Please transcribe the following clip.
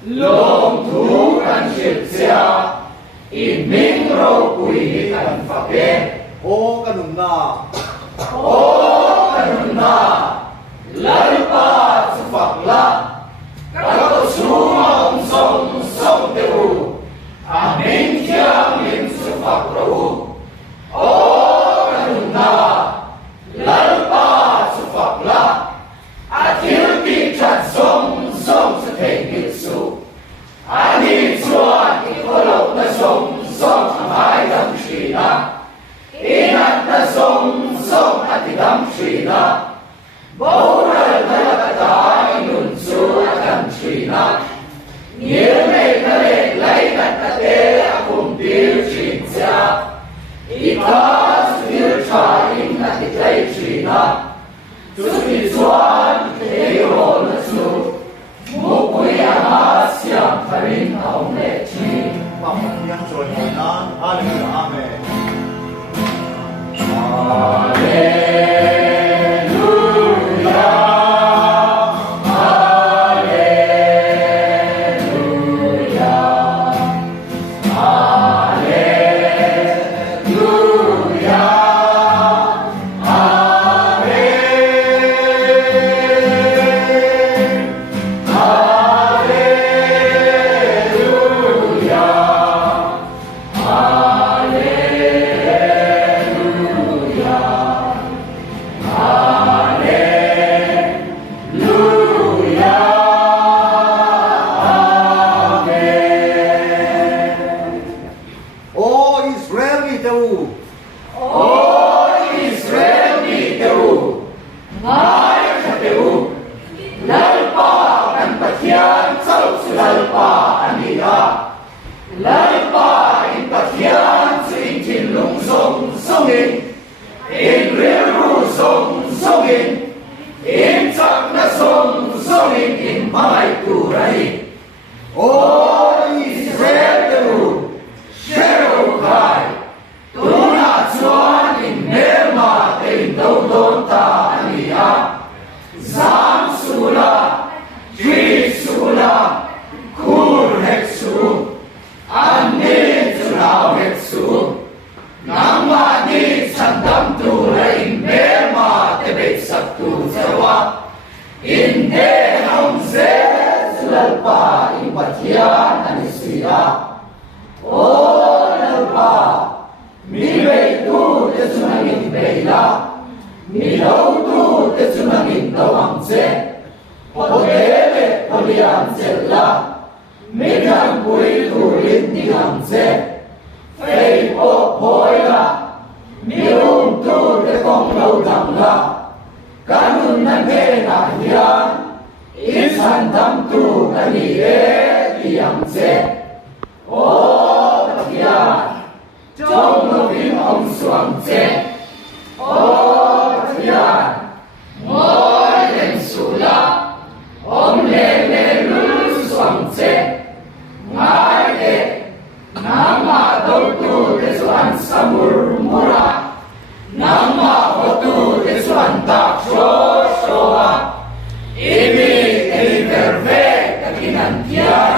lawmthu kan shipsia in ming ro pui kan fake o kanunna lalpa sufakla kato suma song song teu amin kiam lim sufakro o kanunna lalpa sufakla atil ti chat song song sa thei su ani chuan ikolok na song song amai dam shina inat na song song atigam shina baural na lakata inun su atam shina nirme na le lai nat na te akum dir shin sia ikas dir cha in na titlai shina Susi chuan te ro na su mukui ama siam karin aum le chi Pamatian joy na hallelujah amen O Israel, su nama ni sandam tu ra in be ma te be sak tu zawa in de hom se lalpa in pathian ani sia o lalpa mi be tu te sunangin be la mi lo tu te sunangin tawang se podele polian se la mi kan pui tu rin ti hang se fei po poi la mi tu te kong lo dang la kanun nan he na hian isan dam tu kani e ti hang se o pathian trong lo vin ông suang se o pathian ngồi lên su la om le lu suang se ngai de nama do tu te suan samur mura nama ho tu te suan tak so a imi te verve kakinan kia